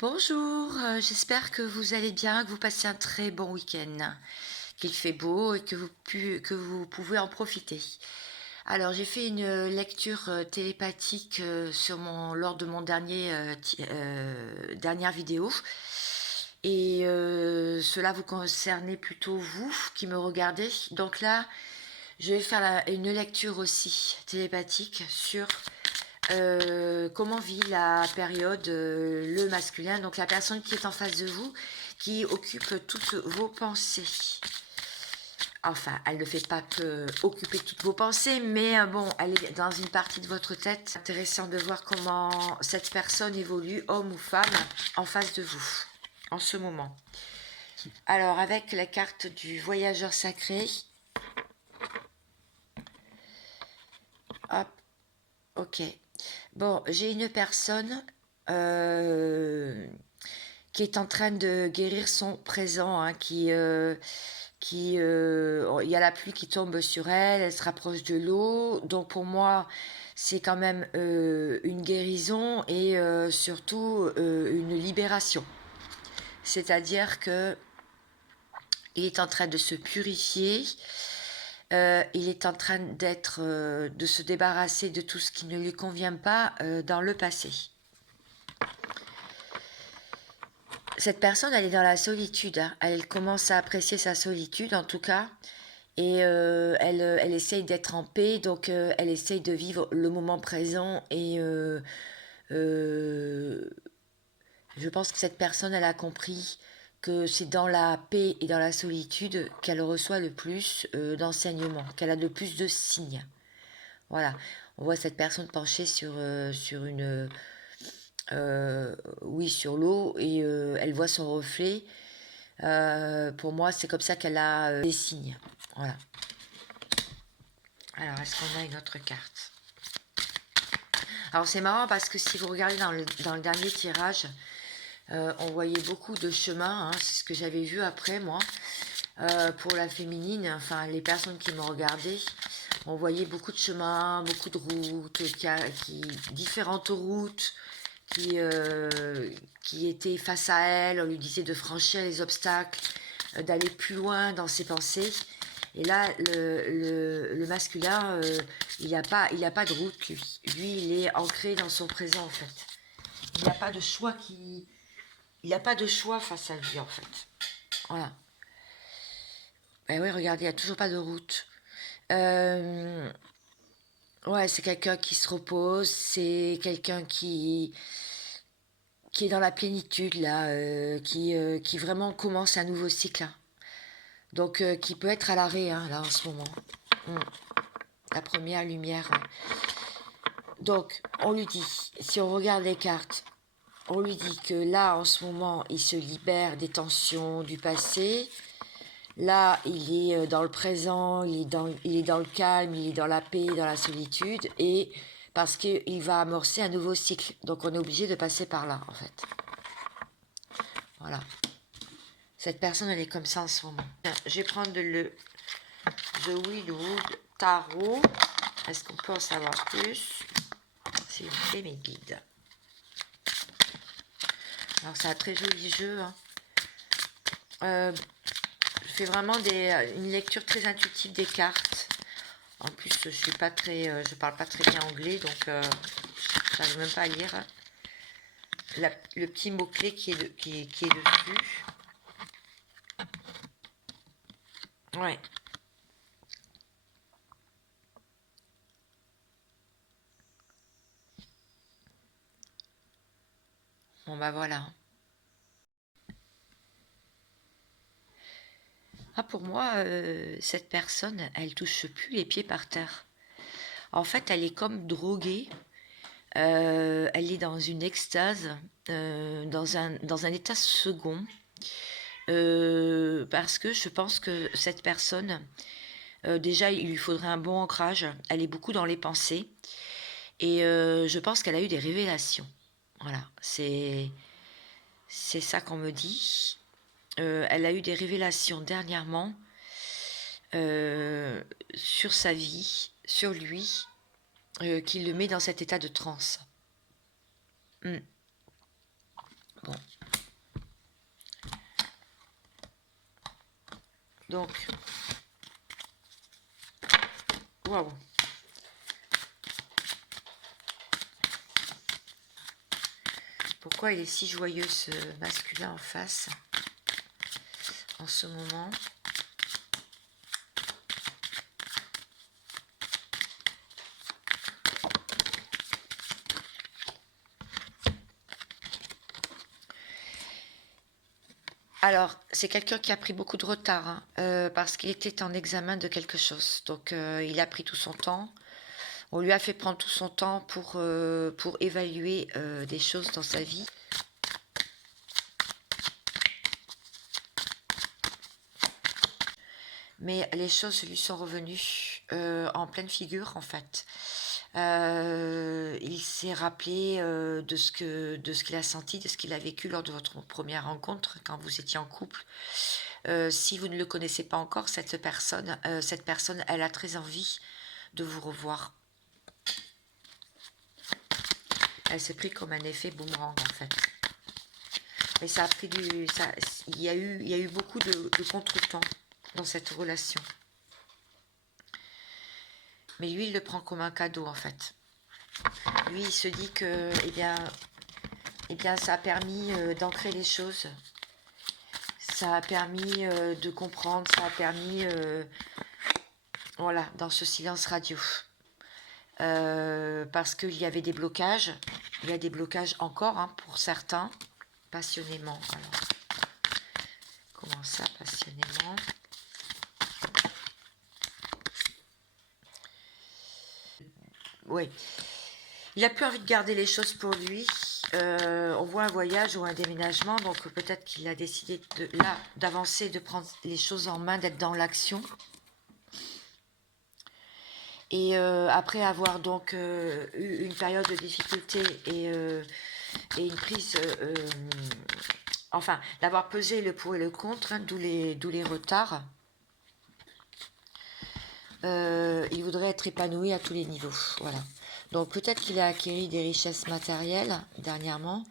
Bonjour, j'espère que vous allez bien, que vous passez un très bon week-end, qu'il fait beau et que vous pouvez en profiter. Alors, j'ai fait une lecture télépathique lors de mon dernière vidéo. Et cela vous concernait plutôt vous qui me regardez. Donc là, je vais faire une lecture aussi télépathique sur comment vit la période le masculin, donc la personne qui est en face de vous, qui occupe toutes vos pensées. Enfin, elle ne fait pas que occuper toutes vos pensées, mais bon, elle est dans une partie de votre tête. C'est intéressant de voir comment cette personne évolue, homme ou femme, en face de vous, en ce moment. Alors, avec la carte du voyageur sacré, hop, ok. Bon, j'ai une personne qui est en train de guérir son présent, hein, il y a la pluie qui tombe sur elle, elle se rapproche de l'eau, donc pour moi, c'est quand même une guérison et surtout une libération. C'est-à-dire que il est en train de se purifier, il est en train de se débarrasser de tout ce qui ne lui convient pas dans le passé. Cette personne, elle est dans la solitude, hein. Elle commence à apprécier sa solitude, en tout cas, et elle essaye d'être en paix, donc elle essaye de vivre le moment présent, et euh, je pense que cette personne, elle a compris que c'est dans la paix et dans la solitude qu'elle reçoit le plus d'enseignements, qu'elle a le plus de signes. Voilà, on voit cette personne penchée sur une... oui, sur l'eau, et elle voit son reflet. Pour moi, c'est comme ça qu'elle a des signes. Voilà. Alors, est-ce qu'on a une autre carte? Alors, c'est marrant parce que si vous regardez dans le dernier tirage, on voyait beaucoup de chemins. Hein, c'est ce que j'avais vu après, moi. Pour la féminine, enfin, les personnes qui me regardaient, on voyait beaucoup de chemins, beaucoup de routes, différentes routes qui étaient face à elle. On lui disait de franchir les obstacles, d'aller plus loin dans ses pensées. Et là, le masculin, il n'a pas de route, lui. Lui, il est ancré dans son présent, en fait. Il n'a pas de choix Il n'a pas de choix face à lui, en fait. Voilà. Ben oui, regardez, il n'y a toujours pas de route. Ouais, c'est quelqu'un qui se repose, c'est quelqu'un qui est dans la plénitude, là, qui vraiment commence un nouveau cycle, hein. Donc, qui peut être à l'arrêt, hein, là, en ce moment. Mm. La première lumière. Donc, on lui dit, si on regarde les cartes, on lui dit que là, en ce moment, il se libère des tensions du passé. Là, il est dans le présent, il est dans le calme, il est dans la paix, dans la solitude, et parce qu'il va amorcer un nouveau cycle. Donc, on est obligé de passer par là, en fait. Voilà. Cette personne, elle est comme ça en ce moment. Je vais prendre le The Wildwood Tarot. Est-ce qu'on peut en savoir plus, s'il vous plaît, mes guides? Alors, c'est un très joli jeu, hein. Je fais vraiment une lecture très intuitive des cartes. En plus, je parle pas très bien anglais, donc je n'arrive même pas à lire le petit mot-clé qui est dessus. Ouais. Bon, bah voilà. Ah, pour moi, cette personne, elle touche plus les pieds par terre. En fait, elle est comme droguée. Elle est dans une extase, dans un état second. Parce que je pense que cette personne, déjà, il lui faudrait un bon ancrage. Elle est beaucoup dans les pensées. Et je pense qu'elle a eu des révélations. Voilà, c'est ça qu'on me dit. Elle a eu des révélations dernièrement sur sa vie, sur lui, qui le met dans cet état de transe. Bon, Donc, waouh. Pourquoi il est si joyeux, ce masculin en face, en ce moment? Alors, c'est quelqu'un qui a pris beaucoup de retard, hein, parce qu'il était en examen de quelque chose. Donc, il a pris tout son temps. On lui a fait prendre tout son temps pour évaluer des choses dans sa vie. Mais les choses lui sont revenues en pleine figure, en fait. Il s'est rappelé de ce qu'il a senti, de ce qu'il a vécu lors de votre première rencontre, quand vous étiez en couple. Si vous ne le connaissez pas encore, cette personne, elle a très envie de vous revoir. Elle s'est pris comme un effet boomerang, en fait. Mais ça a pris il y a eu beaucoup de contretemps dans cette relation. Mais lui, il le prend comme un cadeau, en fait. Lui, il se dit que, eh bien, ça a permis d'ancrer les choses. Ça a permis de comprendre, ça a permis, voilà, dans ce silence radio. Parce qu'il y avait des blocages. Il y a des blocages encore, hein, pour certains, passionnément. Alors, comment ça, passionnément? Oui. Il n'a plus envie de garder les choses pour lui. On voit un voyage ou un déménagement, donc peut-être qu'il a décidé d'avancer, de prendre les choses en main, d'être dans l'action. Et après avoir donc eu une période de difficulté et une prise, enfin, d'avoir pesé le pour et le contre, hein, d'où les retards, il voudrait être épanoui à tous les niveaux. Voilà. Donc peut-être qu'il a acquis des richesses matérielles dernièrement,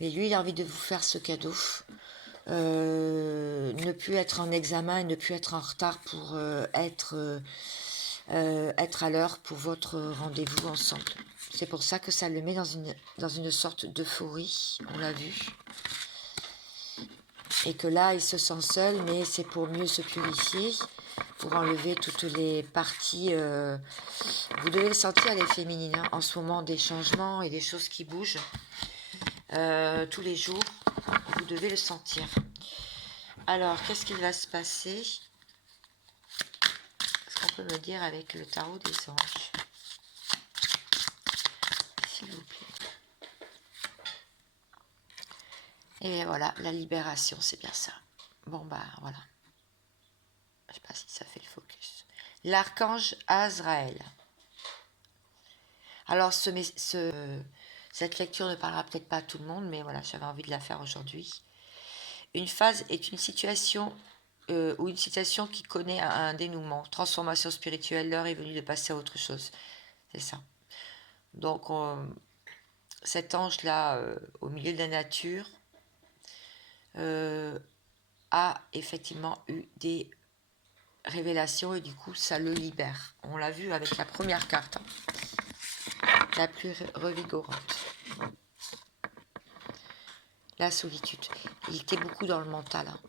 mais lui, il a envie de vous faire ce cadeau. Ne plus être en examen et ne plus être en retard pour être à l'heure pour votre rendez-vous ensemble. C'est pour ça que ça le met dans une sorte d'euphorie, on l'a vu. Et que là, il se sent seul, mais c'est pour mieux se purifier, pour enlever toutes les parties. Vous devez le sentir, les féminines, hein, en ce moment, des changements et des choses qui bougent. Tous les jours, vous devez le sentir. Alors, qu'est-ce qui va se passer? Est-ce qu'on peut me dire avec le tarot des anges? S'il vous plaît. Et voilà, la libération, c'est bien ça. Bon, bah, voilà. Je sais pas si ça fait le focus. L'archange Azraël. Alors, cette lecture ne parlera peut-être pas à tout le monde, mais voilà, j'avais envie de la faire aujourd'hui. Une phase est une situation ou une situation qui connaît un dénouement, transformation spirituelle, l'heure est venue de passer à autre chose. C'est ça. Donc, cet ange-là, au milieu de la nature, a effectivement eu des révélations et du coup, ça le libère. On l'a vu avec la première carte, hein, la plus revigorante. La solitude. Il était beaucoup dans le mental. Hein.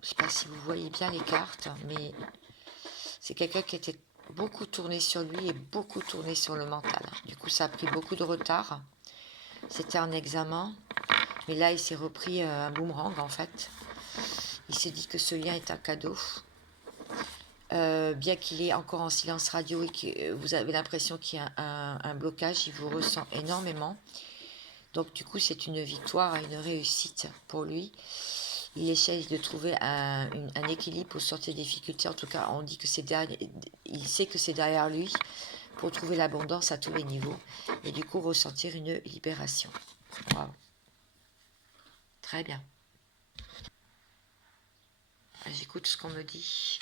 Je ne sais pas si vous voyez bien les cartes, mais c'est quelqu'un qui était beaucoup tourné sur lui et beaucoup tourné sur le mental. Du coup, ça a pris beaucoup de retard. C'était un examen, mais là, il s'est repris un boomerang, en fait. Il s'est dit que ce lien est un cadeau. Bien qu'il est encore en silence radio et que vous avez l'impression qu'il y a un blocage, il vous ressent énormément. Donc, du coup, c'est une victoire, une réussite pour lui. Il essaye de trouver un équilibre pour sortir des difficultés. En tout cas, on dit que c'est derrière, il sait que c'est derrière lui pour trouver l'abondance à tous les niveaux et du coup ressentir une libération. Waouh. Très bien. J'écoute ce qu'on me dit.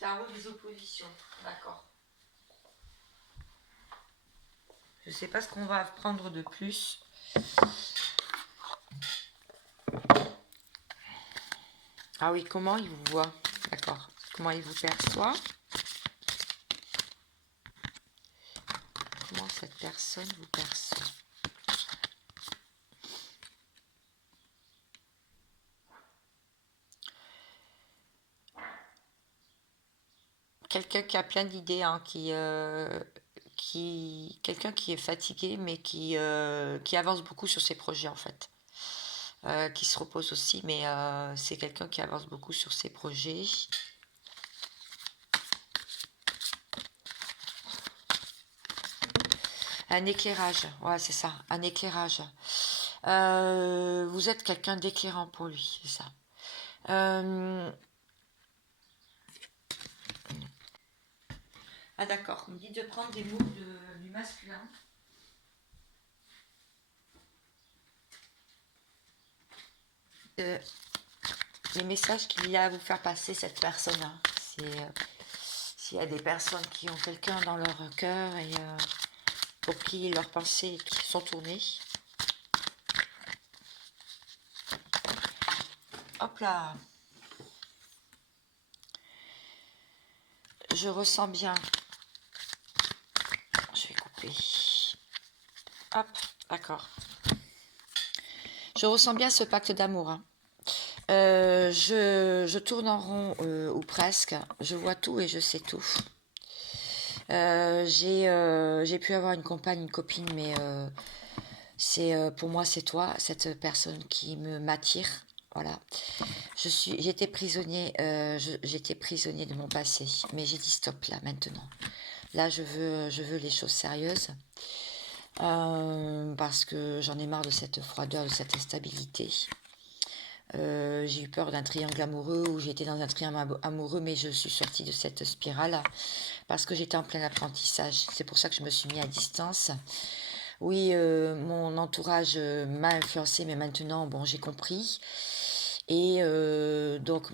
Tarot des oppositions, d'accord. Je ne sais pas ce qu'on va prendre de plus. Ah oui, comment il vous voit? D'accord. Comment il vous perçoit? Comment cette personne vous perçoit? Quelqu'un qui a plein d'idées, hein, quelqu'un qui est fatigué, mais qui avance beaucoup sur ses projets en fait. Qui se repose aussi, mais c'est quelqu'un qui avance beaucoup sur ses projets. Un éclairage, ouais, c'est ça, un éclairage. Vous êtes quelqu'un d'éclairant pour lui, c'est ça. Ah d'accord, on me dit de prendre des mots du masculin. Les messages qu'il a à vous faire passer, cette personne, hein, s'il y a des personnes qui ont quelqu'un dans leur cœur et pour qui leurs pensées qui sont tournées. Hop là. Je ressens bien. Je vais couper. Hop, d'accord. Je ressens bien ce pacte d'amour. Hein. Je tourne en rond ou presque. Je vois tout et je sais tout. J'ai pu avoir une compagne, une copine, mais pour moi c'est toi, cette personne qui m'attire. Voilà. J'étais prisonnier de mon passé, mais j'ai dit stop là maintenant. Là je veux les choses sérieuses. Parce que j'en ai marre de cette froideur, de cette instabilité. J'ai eu peur d'un triangle amoureux où j'étais dans un triangle amoureux, mais je suis sortie de cette spirale parce que j'étais en plein apprentissage. C'est pour ça que je me suis mis à distance. Oui, mon entourage m'a influencé, mais maintenant, bon, j'ai compris. Et donc,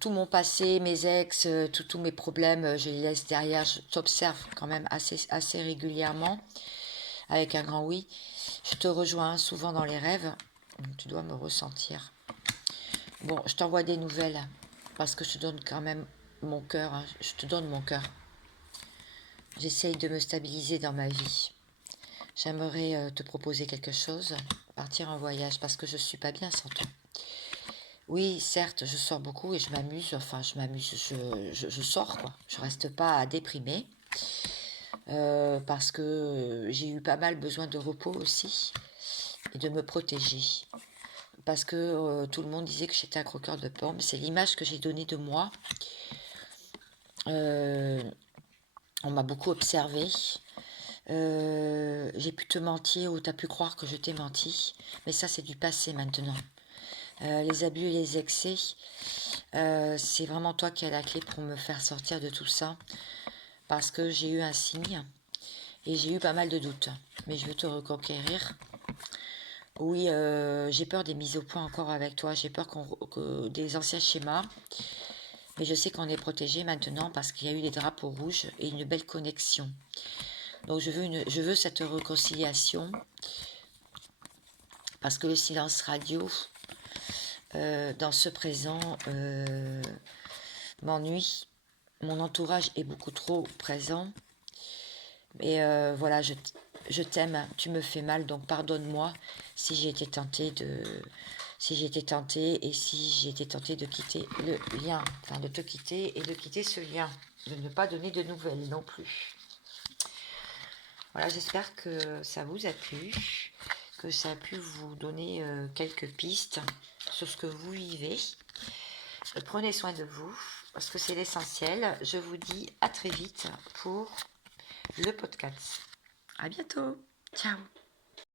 tout mon passé, mes ex, tous mes problèmes, je les laisse derrière. Je t'observe quand même assez régulièrement, avec un grand oui. Je te rejoins souvent dans les rêves. Tu dois me ressentir. Bon, je t'envoie des nouvelles parce que je te donne quand même mon cœur. Hein. Je te donne mon cœur. J'essaye de me stabiliser dans ma vie. J'aimerais te proposer quelque chose, partir en voyage parce que je suis pas bien sans toi. Oui, certes, je sors beaucoup et je m'amuse. Enfin, je m'amuse, je sors quoi. Je reste pas déprimée parce que j'ai eu pas mal besoin de repos aussi et de me protéger. Parce que tout le monde disait que j'étais un croqueur de pommes. C'est l'image que j'ai donnée de moi. On m'a beaucoup observé. J'ai pu te mentir ou tu as pu croire que je t'ai menti. Mais ça, c'est du passé maintenant. Les abus et les excès, c'est vraiment toi qui as la clé pour me faire sortir de tout ça. Parce que j'ai eu un signe et j'ai eu pas mal de doutes. Mais je veux te reconquérir. Oui, j'ai peur des mises au point encore avec toi. J'ai peur des anciens schémas. Mais je sais qu'on est protégé maintenant parce qu'il y a eu des drapeaux rouges et une belle connexion. Donc je veux cette réconciliation parce que le silence radio dans ce présent m'ennuie. Mon entourage est beaucoup trop présent. Et voilà, je t'aime, tu me fais mal, donc pardonne-moi si j'ai été tentée et si j'ai été tentée de quitter le lien, enfin de te quitter et de quitter ce lien, de ne pas donner de nouvelles non plus. Voilà, j'espère que ça vous a plu, que ça a pu vous donner quelques pistes sur ce que vous vivez. Prenez soin de vous, parce que c'est l'essentiel. Je vous dis à très vite pour le podcast. À bientôt. Ciao.